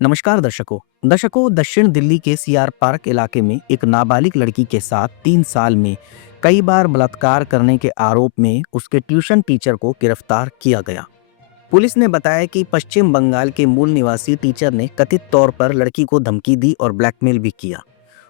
नमस्कार दर्शकों दक्षिण दिल्ली के सीआर पार्क इलाके में एक नाबालिग लड़की के साथ 3 साल में कई बार बलात्कार करने के आरोप में उसके ट्यूशन टीचर को गिरफ्तार किया गया। पुलिस ने बताया कि पश्चिम बंगाल के मूल निवासी टीचर ने कथित तौर पर लड़की को धमकी दी और ब्लैकमेल भी किया।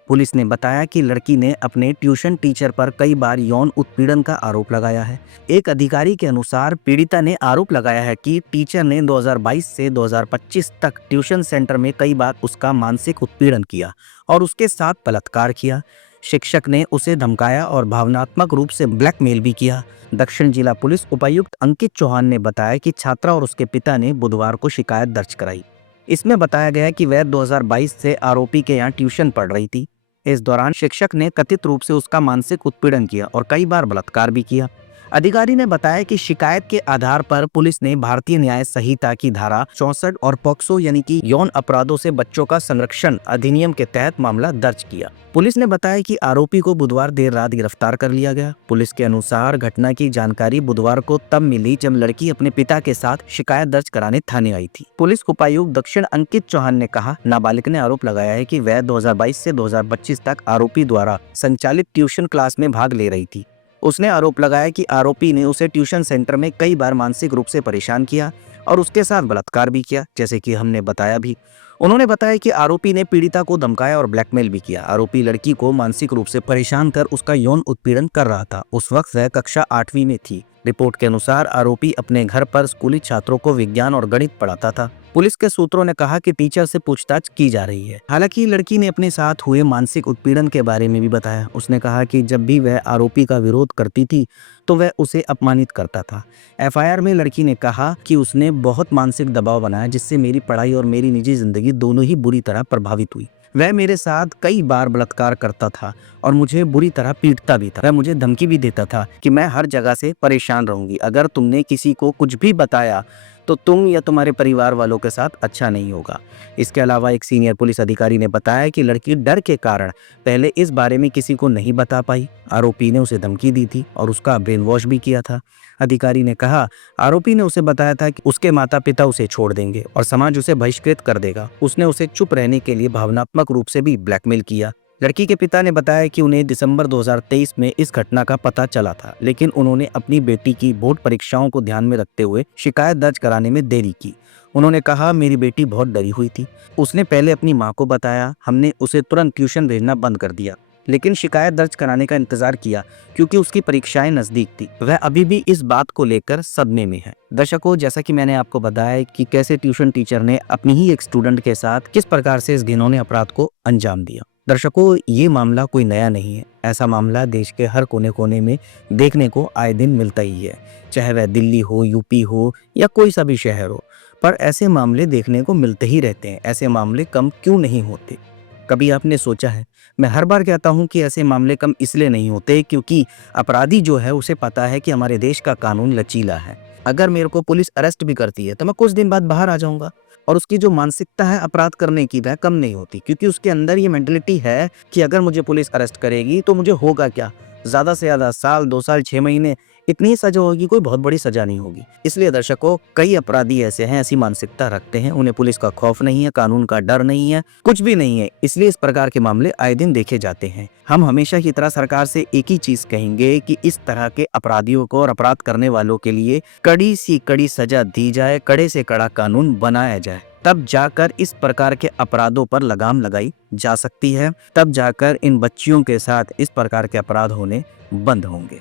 पुलिस ने बताया कि लड़की ने अपने ट्यूशन टीचर पर कई बार यौन उत्पीड़न का आरोप लगाया है। एक अधिकारी के अनुसार पीड़िता ने आरोप लगाया है कि टीचर ने 2022 से 2025 तक ट्यूशन सेंटर में कई बार उसका मानसिक उत्पीड़न किया और उसके साथ बलात्कार किया। शिक्षक ने उसे धमकाया और भावनात्मक रूप से ब्लैकमेल भी किया। दक्षिण जिला पुलिस उपायुक्त अंकित चौहान ने बताया कि छात्रा और उसके पिता ने बुधवार को शिकायत दर्ज कराई। इसमें बताया गया कि वह 2022 से आरोपी के यहाँ ट्यूशन पढ़ रही थी। इस दौरान शिक्षक ने कथित रूप से उसका मानसिक उत्पीड़न किया और कई बार बलात्कार भी किया। अधिकारी ने बताया कि शिकायत के आधार पर पुलिस ने भारतीय न्याय संहिता की धारा 64 और पॉक्सो यानी कि यौन अपराधों से बच्चों का संरक्षण अधिनियम के तहत मामला दर्ज किया। पुलिस ने बताया कि आरोपी को बुधवार देर रात गिरफ्तार कर लिया गया। पुलिस के अनुसार घटना की जानकारी बुधवार को तब मिली जब लड़की अपने पिता के साथ शिकायत दर्ज कराने थाने आई थी। पुलिस उपायुक्त दक्षिण अंकित चौहान ने कहा, नाबालिग ने आरोप लगाया है कि वह 2022 से 2025 तक आरोपी द्वारा संचालित ट्यूशन क्लास में भाग ले रही थी। उसने आरोप लगाया कि आरोपी ने उसे ट्यूशन सेंटर में कई बार मानसिक रूप से परेशान किया और उसके साथ बलात्कार भी किया, जैसे कि हमने बताया भी। उन्होंने बताया कि आरोपी ने पीड़िता को धमकाया और ब्लैकमेल भी किया। आरोपी लड़की को मानसिक रूप से परेशान कर उसका यौन उत्पीड़न कर रहा था। उस वक्त वह कक्षा 8वीं में थी। रिपोर्ट के अनुसार आरोपी अपने घर पर स्कूली छात्रों को विज्ञान और गणित पढ़ाता था। पुलिस के सूत्रों ने कहा कि टीचर से पूछताछ की जा रही है। हालांकि लड़की ने अपने साथ हुए मानसिक उत्पीड़न के बारे में भी बताया। उसने कहा कि जब भी वह आरोपी का विरोध करती थी तो वह उसे अपमानित करता था। एफआईआर में लड़की ने कहा कि उसने बहुत मानसिक दबाव बनाया, जिससे मेरी पढ़ाई और मेरी निजी जिंदगी दोनों ही बुरी तरह प्रभावित हुई। वह मेरे साथ कई बार बलात्कार करता था और मुझे बुरी तरह पीटता भी था। वह मुझे धमकी भी देता था कि मैं हर जगह से परेशान रहूंगी। अगर तुमने किसी को कुछ भी बताया तो तुम या तुम्हारे परिवार वालों के साथ अच्छा नहीं होगा। इसके अलावा एक सीनियर पुलिस अधिकारी ने बताया कि लड़की डर के कारण पहले इस बारे में किसी को नहीं बता पाई। आरोपी ने उसे धमकी दी थी और उसका ब्रेन वॉश भी किया था। अधिकारी ने कहा, आरोपी ने उसे बताया था कि उसके माता पिता उसे छोड़ देंगे और समाज उसे बहिष्कृत कर देगा। उसने उसे चुप रहने के लिए भावनात्मक रूप से भी ब्लैकमेल किया। लड़की के पिता ने बताया कि उन्हें दिसंबर 2023 में इस घटना का पता चला था, लेकिन उन्होंने अपनी बेटी की बोर्ड परीक्षाओं को ध्यान में रखते हुए शिकायत दर्ज कराने में देरी की। उन्होंने कहा, मेरी बेटी बहुत डरी हुई थी। उसने पहले अपनी मां को बताया। हमने उसे तुरंत ट्यूशन भेजना बंद कर दिया, लेकिन शिकायत दर्ज कराने का इंतजार किया क्योंकि उसकी परीक्षाएं नजदीक थी। वह अभी भी इस बात को लेकर सदमे में है। दर्शकों, जैसा कि मैंने आपको बताया कि कैसे ट्यूशन टीचर ने अपनी ही एक स्टूडेंट के साथ किस प्रकार से इस घिनौने अपराध को अंजाम दिया। दर्शकों, ये मामला कोई नया नहीं है। ऐसा मामला देश के हर कोने कोने में देखने को आए दिन मिलता ही है, चाहे वह दिल्ली हो, यूपी हो या कोई सा भी शहर हो। पर ऐसे मामले देखने को मिलते ही रहते हैं। ऐसे मामले कम क्यों नहीं होते? कभी आपने सोचा है? मैं हर बार कहता हूं कि ऐसे मामले कम इसलिए नहीं होते क्योंकि अपराधी जो है उसे पता है कि हमारे देश का कानून लचीला है। अगर मेरे को पुलिस अरेस्ट भी करती है तो मैं कुछ दिन बाद बाहर आ जाऊंगा और उसकी जो मानसिकता है अपराध करने की वह कम नहीं होती, क्योंकि उसके अंदर ये मेंटलिटी है कि अगर मुझे पुलिस अरेस्ट करेगी तो मुझे होगा क्या, ज्यादा से ज्यादा साल, 2 साल, 6 महीने, इतनी ही सजा होगी, कोई बहुत बड़ी सजा नहीं होगी। इसलिए दर्शकों, कई अपराधी ऐसे हैं, ऐसी मानसिकता रखते हैं। उन्हें पुलिस का खौफ नहीं है, कानून का डर नहीं है, कुछ भी नहीं है। इसलिए इस प्रकार के मामले आए दिन देखे जाते हैं। हम हमेशा की तरह सरकार से एक ही चीज कहेंगे कि इस तरह के अपराधियों को और अपराध करने वालों के लिए कड़ी सी कड़ी सजा दी जाए, कड़े से कड़ा कानून बनाया जाए। तब जाकर इस प्रकार के अपराधों पर लगाम लगाई जा सकती है। तब जाकर इन बच्चियों के साथ इस प्रकार के अपराध होने बंद होंगे।